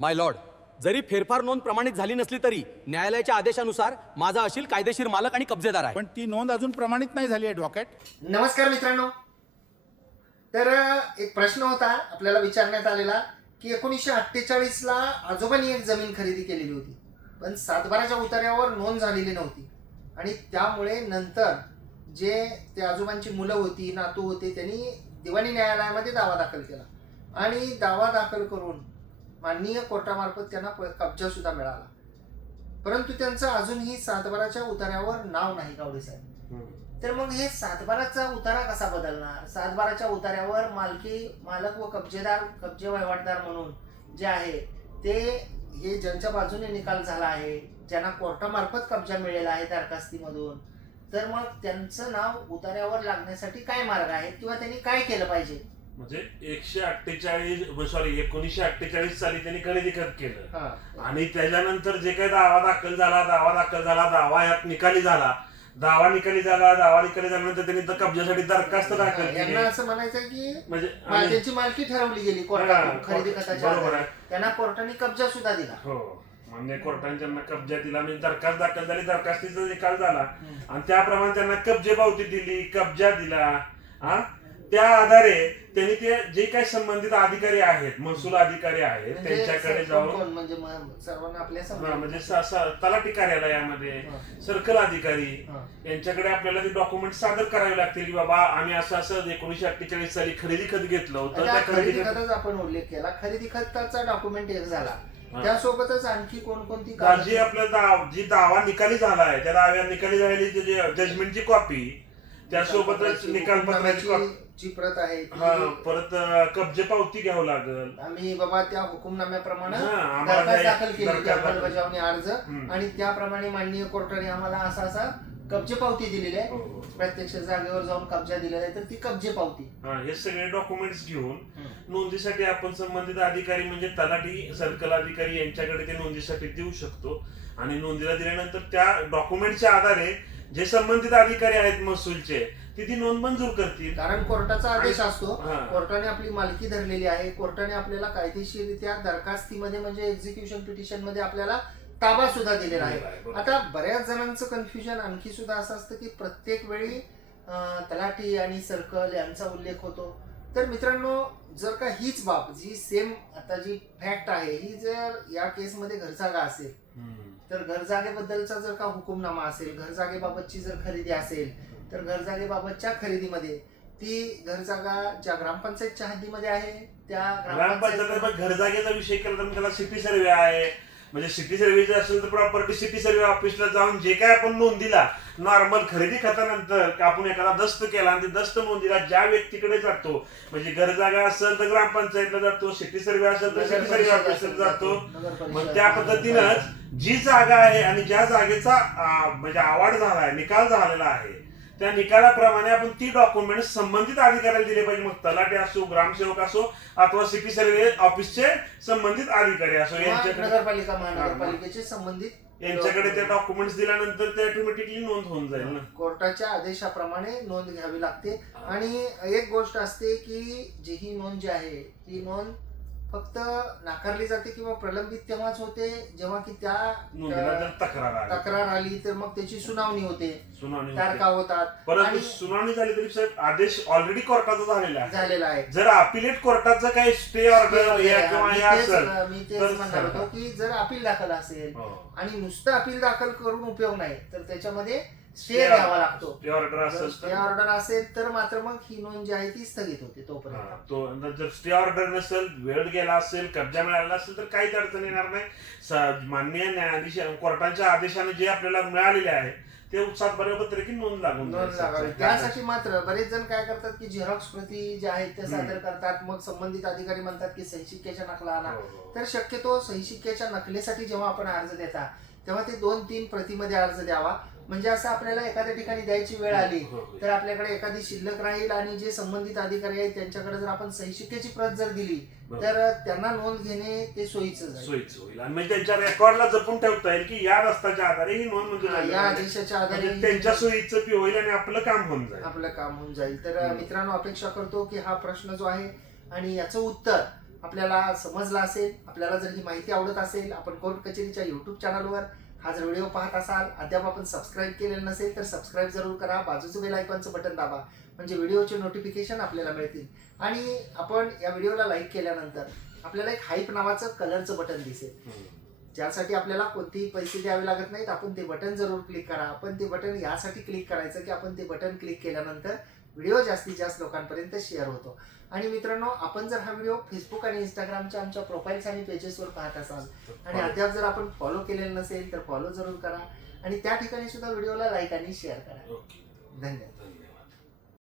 माय Lord, जरी फेरफार नोंद प्रमाणित झाली नसली तरी न्यायालयाच्या आदेशानुसार माझा अशील कायदेशीर मालक आणि कब्जेदार आहे. पण ती नोंद अजून प्रमाणित नाही झाली ॲडव्होकेट. नमस्कार मित्रांनो. तर एक प्रश्न होता आपल्याला विचारण्यात आलेला की 1948ला आजोबांनी एक जमीन खरेदी केलेली होती, पण सातबाराच्या उतार्यावर नोंद झालेली नव्हती आणि त्यामुळे नंतर जे ते आजोबांची मुलं होती, नातू होते, त्यांनी दिवाणी न्यायालयामध्ये दावा दाखल केला आणि दावा दाखल करून माननीय कोर्टामार्फत त्यांना कब्जा सुद्धा मिळाला. परंतु त्यांचं अजूनही सातबाराच्या उतार्यावर नाव नाही गावडे साहेब. तर मग हे सातबाराचा उतारा कसा बदलणार? सातबाराच्या उतार्यावर मालक व कब्जे वहिवाटदार म्हणून जे आहे ते हे ज्यांच्या बाजूने निकाल झाला आहे, ज्यांना कोर्टामार्फत कब्जा मिळालेला आहे दरखास्तीमधून, तर मग त्यांचं नाव उतार्यावर लागण्यासाठी काय मार्ग आहेत किंवा त्यांनी काय केलं पाहिजे? म्हणजे 1948 साली त्यांनी खरेदी खत केलं आणि त्याच्यानंतर जे काही दावा दाखल झाला, दावा यात निकाली झाला, दावा निकाली झाल्यानंतर त्यांनी कब्जासाठी दरखास्त दाखल केली. यांना असं म्हणायचं की म्हणजे त्यांची मालकी ठरवली गेली कोर्टातून खरेदी खताच्या बरोबर आधारे. आहे. त्यांना कोर्टाने कब्जा सुद्धा दिला. हो, मान्य कोर्टाने त्यांना कब्जा दिला, म्हणजे दरखास्त दाखल झाली, दरखास्तीचा निकाल झाला आणि त्याप्रमाणे त्यांना कब्जे पावती दिली, कब्जा दिला. त्या आधारे त्यांनी ते जे काही संबंधित अधिकारी आहेत, महसूल अधिकारी आहेत, त्यांच्याकडे जाऊन म्हणजे सर्वांना आपल्या म्हणजे तलाठी कार्यालयामध्ये सर्कल अधिकारी यांच्याकडे आपल्याला ते डॉक्युमेंट सादर करावे लागतील की बाबा आम्ही असं 1948 साली खरेदी खत घेतलं होतं. त्या खरेदी खताचा आपण उल्लेख केला. खरेदी खताचा डॉक्युमेंट एक झाला, त्यासोबतच आणखी कोणकोणती जी आपल्याला जी दावा निकाली झाला आहे त्या दाव्या निकाली झालेली जजमेंटची कॉपी, त्यासोबतच निकाल पत्राची प्रत आहे, परत कब्जे पावती घ्यावं लागल. आम्ही बाबा त्या हुकुमनाम्याप्रमाणे दरखास्त दाखल केली, अंमलबजावणी अर्ज, आणि त्याप्रमाणे माननीय कोर्टाने आम्हाला असा कब्जे पावती दिलेली आहे, प्रत्यक्ष जागेवर जाऊन कब्जा दिलेला आहे, तर ती कब्जे पावती. हे सगळे डॉक्युमेंट्स घेऊन नोंदीसाठी आपण संबंधित अधिकारी म्हणजे तलाठी, सर्कल अधिकारी यांच्याकडे ते नोंदीसाठी देऊ शकतो आणि नोंदीला दिल्यानंतर त्या डॉक्युमेंटच्या आधारे जे संबंधित अधिकारी आहेत महसूलचे ती नोंद मंजूर करतील. कारण कोर्टाचा आदेश असतो, कोर्टाने आपली मालकी धरलेली आहे, कोर्टाने आपल्याला कायदेशीररित्या दरखास्तीमध्ये म्हणजे एक्झिक्युशन पिटिशन मध्ये आपल्याला ताबा सुद्धा दिलेला आहे. आता बऱ्याच जणांचं कन्फ्युजन आणखी सुद्धा असं असतं की प्रत्येक वेळी तलाठी आणि सर्कल यांचा उल्लेख होतो. तर मित्रांनो, जर का हीच बाब जी सेम आता जी फॅक्ट आहे ही जर या केसमध्ये घरजागा असेल, तर घरजागेबद्दलचा जर का हुकुमनामा असेल, घरजागेबाबतची जर खरेदी असेल, तर घरजागेबाबतच्या खरेदीमध्ये ती घरजागा ज्या ग्रामपंचायतच्या हद्दीमध्ये आहे त्या ग्रामपंचायत घरजागेचा विषय केला तर त्याला सिटी सर्वे आहे. म्हणजे सिटी सर्व्हे असेल तर प्रॉपर्टी सिटी सर्व्हे ऑफिसला जाऊन जे काय आपण नोंदीला नॉर्मल खरेदी खतानंतर आपण एखादा दस्त केला आणि ते दस्त नोंदीला ज्या व्यक्तीकडे जातो, म्हणजे घरजागा असेल तर ग्रामपंचायतला जातो, सिटी सर्व्हे असेल तर सिटी सर्व्हे ऑफिसला जातो. मग त्या पद्धतीनंच जी जागा आहे आणि ज्या जागेचा म्हणजे आवाड झाला आहे, निकाल झालेला आहे, त्या निकालाप्रमाणे आपण ती डॉक्युमेंट संबंधित अधिकाऱ्याला दिले पाहिजे. मग तलाठी असो, ग्रामसेवक असो अथवा सिटी सर्व्हे ऑफिसचे संबंधित अधिकारी असो, यांच्याकडे नगरपालिका महानगरपालिकेचे संबंधित यांच्याकडे ते डॉक्युमेंट्स दिल्यानंतर ते ऑटोमॅटिकली नोंद होऊन जाईल ना. कोर्टाच्या आदेशाप्रमाणे नोंद घ्यावी लागते. आणि एक गोष्ट असते की जी ही नोंद जी आहे ही नोंद फक्त नाकारली जाते किंवा प्रलंबित तेव्हाच होते जेव्हा की त्या तक्रार आली तर मग त्याची सुनावणी होते, तारखा होतात. परंतु सुनावणी झाली तरी साहेब आदेश ऑलरेडी कोर्टाचा झालेला आहे. जर अपिलेट कोर्टाचं काही स्टे ऑर्डर मी तेच म्हणणार होतो की जर अपील दाखल असेल आणि नुसतं अपील दाखल करून उपयोग नाही, तर त्याच्यामध्ये स्टे द्यावा लागतो. स्टे ऑर्डर असेल तर मात्र मग ही नोंद जी आहे ती स्थगित होते तोपर्यंत. जर स्टे ऑर्डर नसेल, वेळ गेला असेल, कब्जा मिळाला असेल तर काहीच अडचण येणार नाही. माननीय न्यायाधीश कोर्टाच्या आदेशाने जे आपल्याला मिळालेले आहे ते सातबारापत्रकी नोंद लागावी. त्यासाठी मात्र बरेच जण काय करतात की झेरॉक्स प्रती ज्या आहेत त्या सादर करतात. मग संबंधित अधिकारी म्हणतात की सहीशिक्क्याच्या नकला आणा. तर शक्यतो सहीशिक्क्याच्या नकलेसाठी जेव्हा आपण अर्ज देता तेव्हा ते 2-3 प्रतीमध्ये अर्ज द्यावा. म्हणजे असं आपल्याला एखाद्या ठिकाणी द्यायची वेळ आली तर आपल्याकडे एखादी शिल्लक राहील आणि जे संबंधित अधिकारी आहेत त्यांच्याकडे जर आपण सहीशिक्क्याची प्रत जर दिली तर त्यांना नोंद घेणे ते सोयीचं होईल आणि त्यांच्या रेकॉर्डला जपून ठेवता येईल की या दस्ताच्या आधारे ही नोंद म्हणजे या आदेशाच्या आधारे त्यांच्या सोयीचं होईल आणि आपलं काम होऊन जाईल. तर मित्रांनो, अपेक्षा करतो की हा प्रश्न जो आहे आणि याचं उत्तर आपल्याला समजला असेल. आपल्याला जर ही माहिती आवडत असेल, आपण कोर्ट कचेरीच्या यूट्यूब चॅनलवर हा जर व्हिडिओ पाहत असाल, अद्याप आपण सबस्क्राईब केलेलं नसेल तर सबस्क्राईब जरूर करा. बाजूचं बेल आयकॉनचं बटन दाबा, म्हणजे व्हिडिओचे नोटिफिकेशन आपल्याला मिळतील. आणि आपण या व्हिडिओला लाईक केल्यानंतर आपल्याला एक हाईप नावाचं कलरचं बटन दिसेल, ज्यासाठी आपल्याला कोणतेही पैसे द्यावे लागत नाहीत. आपण ते बटन जरूर क्लिक करा. आपण ते बटन यासाठी क्लिक करायचं की आपण ते बटन क्लिक केल्यानंतर व्हिडिओ जास्तीत जास्त लोकांपर्यंत शेअर होतो. आणि मित्रांनो, आपण जर हा व्हिडिओ फेसबुक आणि इंस्टाग्रामच्या आमच्या प्रोफाईल्स आणि पेजेसवर पाहत असाल आणि अद्याप जर आपण फॉलो केलेलं नसेल तर फॉलो जरूर करा. आणि त्या ठिकाणी सुद्धा व्हिडिओला लाईक आणि शेअर करा. धन्यवाद.